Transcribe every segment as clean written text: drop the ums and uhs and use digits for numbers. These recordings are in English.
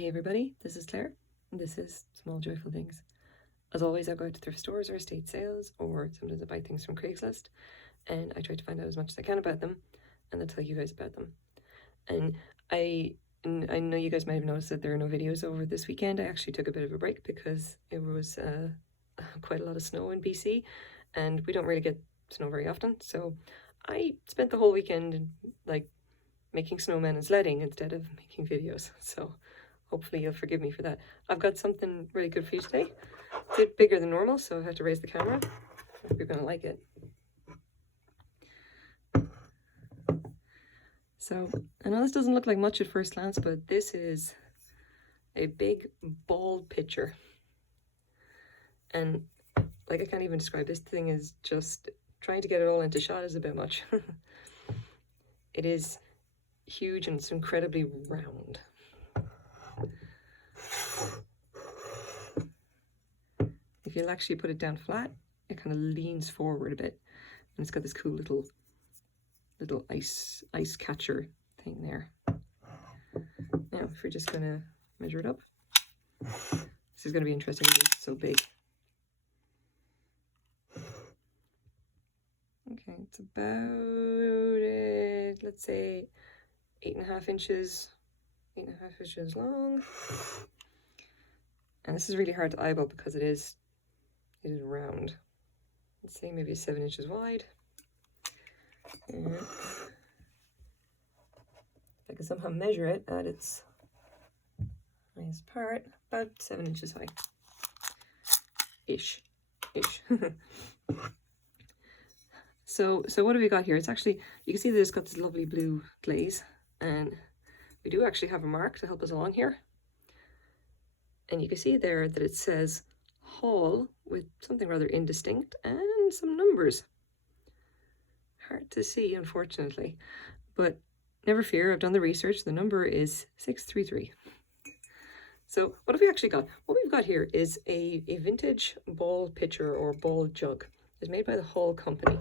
Hey everybody, this is Claire, and this is Small Joyful Things. As always, I go out to thrift stores or estate sales, or sometimes I buy things from Craigslist, and I try to find out as much as I can about them, and I'll tell you guys about them. And I know you guys might have noticed that there are no videos over this weekend. I actually took a bit of a break because it was quite a lot of snow in BC, and we don't really get snow very often, so I spent the whole weekend making snowmen and sledding instead of making videos, so hopefully you'll forgive me for that. I've got something really good for you today. It's a bit bigger than normal, so I've had to raise the camera. I hope you're going to like it. So, I know this doesn't look like much at first glance, but this is a big ball pitcher. And, I can't even describe this thing. Is just trying to get it all into shot is a bit much. It is huge and it's incredibly round. If you'll actually put it down flat, it kind of leans forward a bit, and it's got this cool little ice catcher thing there. Now, if we're just gonna measure it up, this is gonna be interesting because it's so big. Okay, it's about let's say 8.5 inches long. And this is really hard to eyeball because it is round. Let's say maybe 7 inches wide. And I can somehow measure it at its highest part, about 7 inches high. Ish. So what have we got here? It's actually, you can see that it's got this lovely blue glaze, and we do actually have a mark to help us along here. And you can see there that it says Hall with something rather indistinct and some numbers. Hard to see, unfortunately, but never fear, I've done the research. The number is 633. So what have we actually got? What we've got here is a vintage ball pitcher or ball jug. It's made by the Hall company.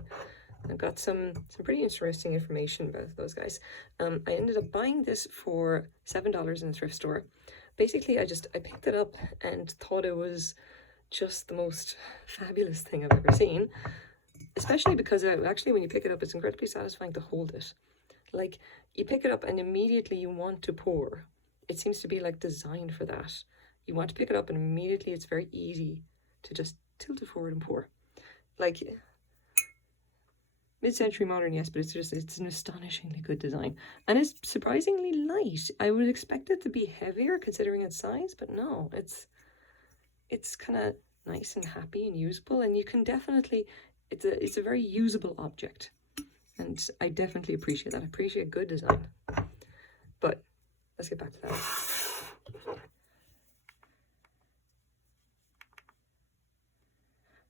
I've got some pretty interesting information about those guys. I ended up buying this for $7 in a thrift store. Basically, I picked it up and thought it was just the most fabulous thing I've ever seen, especially because actually when you pick it up, it's incredibly satisfying to hold it. Like, you pick it up and immediately you want to pour. It seems to be like designed for that. You want to pick it up and immediately it's very easy to just tilt it forward and pour. Like, mid-century modern, yes, but it's an astonishingly good design. And it's surprisingly light. I would expect it to be heavier considering its size, but no, it's kind of nice and happy and usable, and you can definitely, it's a very usable object. And I definitely appreciate that. I appreciate good design. But let's get back to that.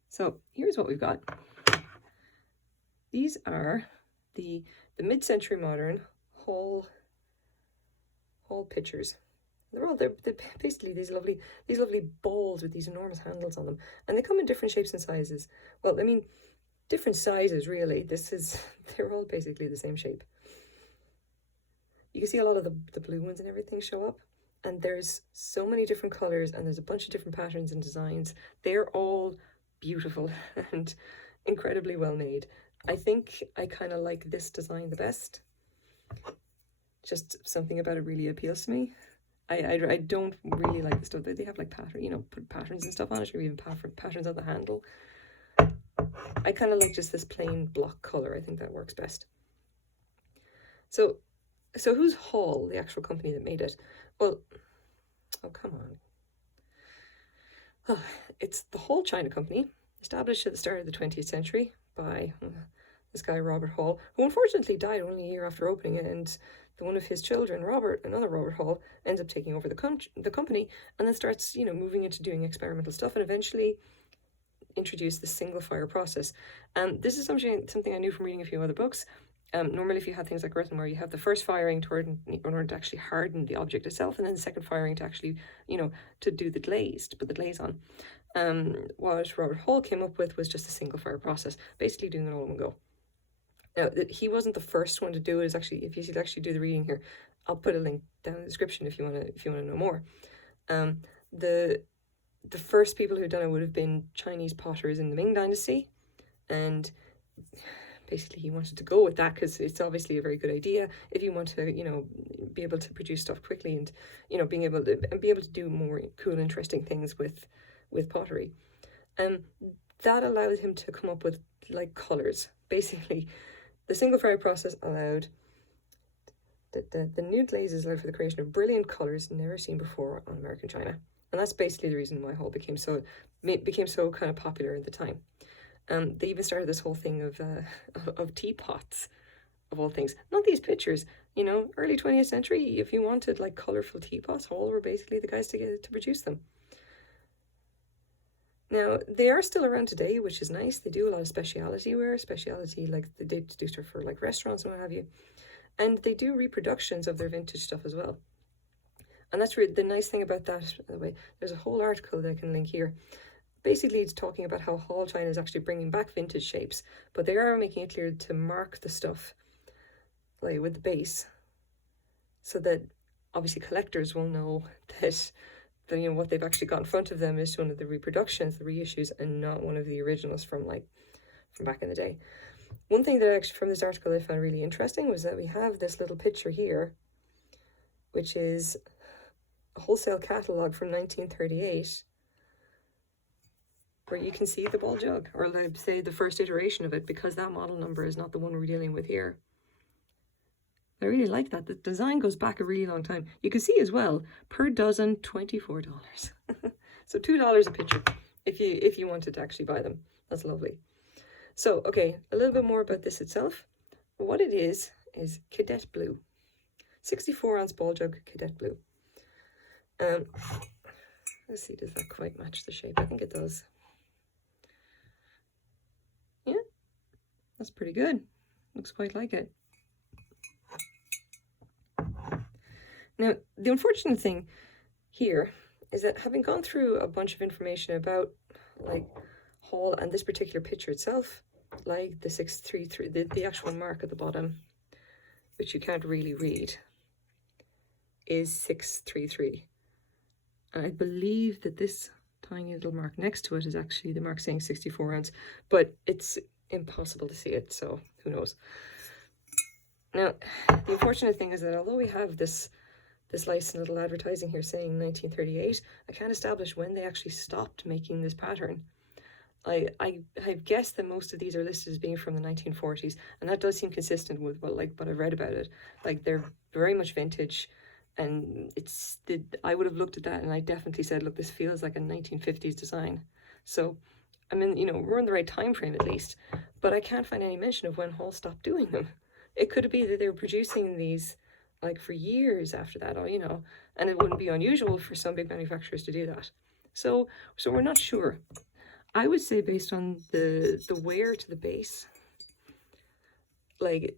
So here's what we've got. These are the mid-century modern Hall pitchers. They're basically these lovely balls with these enormous handles on them, and they come in different shapes and sizes. Well, I mean, different sizes really. They're all basically the same shape. You can see a lot of the blue ones and everything show up, and there's so many different colors, and there's a bunch of different patterns and designs. They're all beautiful and incredibly well made. I think I kind of like this design the best. Just something about it really appeals to me. I don't really like the stuff that they have like pattern, put patterns and stuff on it, or even patterns on the handle. I kind of like just this plain block color. I think that works best. So who's Hall, the actual company that made it? Well, oh, come on. Oh, it's the Hall China Company, established at the start of the 20th century by this guy, Robert Hall, who unfortunately died only a year after opening it, and one of his children, another Robert Hall, ends up taking over the company, and then starts, moving into doing experimental stuff, and eventually introduced the single fire process. And this is something I knew from reading a few other books. Normally, if you have things like earthenware, you have the first firing in order to actually harden the object itself, and then the second firing to actually, to do the glaze, to put the glaze on. What Robert Hall came up with was just a single fire process, basically doing it all in one go. Now, he wasn't the first one to do it. Is actually, if you actually do the reading here, I'll put a link down in the description if you want to know more. The first people who'd done it would have been Chinese potters in the Ming Dynasty, and basically he wanted to go with that because it's obviously a very good idea if you want to, you know, be able to produce stuff quickly and, you know, being able to do more cool, interesting things with pottery. That allowed him to come up with like colors. Basically, the single fire process allowed the new glazes allowed for the creation of brilliant colors never seen before on American china. And that's basically the reason why Hall became so kind of popular at the time. They even started this whole thing of teapots, of all things. Not these pictures, you know, early 20th century, if you wanted like colourful teapots, Hall were basically the guys to produce them. Now, they are still around today, which is nice. They do a lot of specialty wear, like they do stuff for like restaurants and what have you. And they do reproductions of their vintage stuff as well. And that's really the nice thing about that, by the way. There's a whole article that I can link here. Basically, it's talking about how Hall China is actually bringing back vintage shapes, but they are making it clear to mark the stuff like with the base, so that obviously collectors will know that you know what they've actually got in front of them is one of the reproductions, the reissues, and not one of the originals from back in the day. One thing that actually from this article I found really interesting was that we have this little picture here, which is a wholesale catalogue from 1938, where you can see the ball jug, or let's say the first iteration of it, because that model number is not the one we're dealing with here. I really like that. The design goes back a really long time. You can see as well, per dozen, $24. So $2 a picture if you wanted to actually buy them. That's lovely. So, okay, a little bit more about this itself. What it is Cadet Blue. 64-ounce ball jug, Cadet Blue. Let's see, does that quite match the shape? I think it does. Yeah, that's pretty good. Looks quite like it. Now, the unfortunate thing here is that having gone through a bunch of information about like Hall and this particular picture itself, like the 633, the actual mark at the bottom, which you can't really read, is 633. And I believe that this tiny little mark next to it is actually the mark saying 64 ounce, but it's impossible to see it, so who knows. Now, the unfortunate thing is that although we have this nice little advertising here saying 1938, I can't establish when they actually stopped making this pattern. I've guessed that most of these are listed as being from the 1940s, and that does seem consistent with what I've read about it. Like, they're very much vintage, and I would have looked at that and I definitely said, look, this feels like a 1950s design. So, I mean, you know, we're in the right time frame at least, but I can't find any mention of when Hall stopped doing them. It could be that they were producing these like for years after that, or you know, and it wouldn't be unusual for some big manufacturers to do that. So we're not sure. I would say based on the wear to the base, like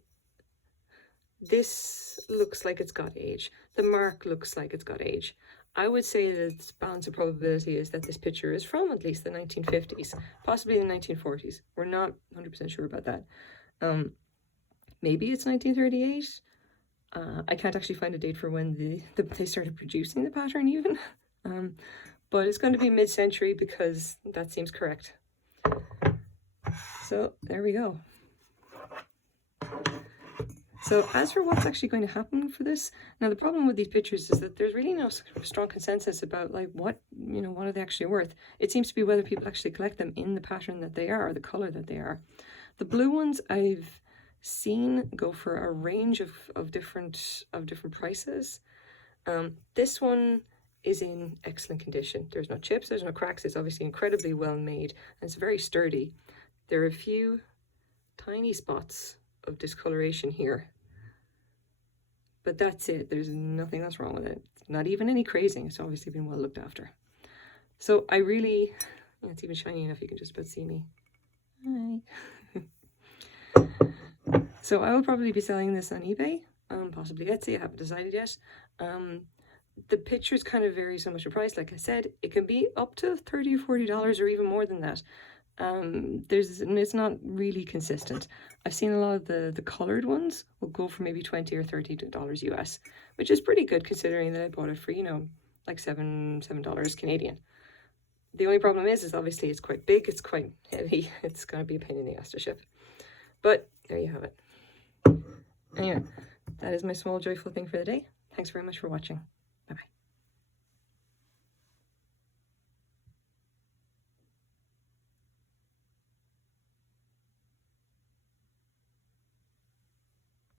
this looks like it's got age. The mark looks like it's got age. I would say that the balance of probability is that this picture is from at least the 1950s, possibly the 1940s. We're not 100% sure about that. Maybe it's 1938. I can't actually find a date for when they started producing the pattern even. But it's going to be mid-century because that seems correct. So there we go. So as for what's actually going to happen for this, now the problem with these pictures is that there's really no strong consensus about like what are they actually worth. It seems to be whether people actually collect them in the pattern that they are, or the color that they are. The blue ones I've seen go for a range of different prices. This one is in excellent condition. There's no chips, there's no cracks. It's obviously incredibly well made and it's very sturdy. There are a few tiny spots of discoloration here, but that's it. There's nothing else wrong with it. Not even any crazing. It's obviously been well looked after. So I really, it's even shiny enough you can just about see me. Hi. So I will probably be selling this on eBay, possibly Etsy. I haven't decided yet. The pictures kind of vary so much in price. Like I said, it can be up to $30 or $40 or even more than that. It's not really consistent. I've seen a lot of the colored ones will go for maybe $20 or $30 US, which is pretty good considering that I bought it for, you know, like $7 Canadian. The only problem is obviously it's quite big, it's quite heavy, it's gonna be a pain in the ass to ship. But there you have it. Anyway, that is my small joyful thing for the day. Thanks very much for watching.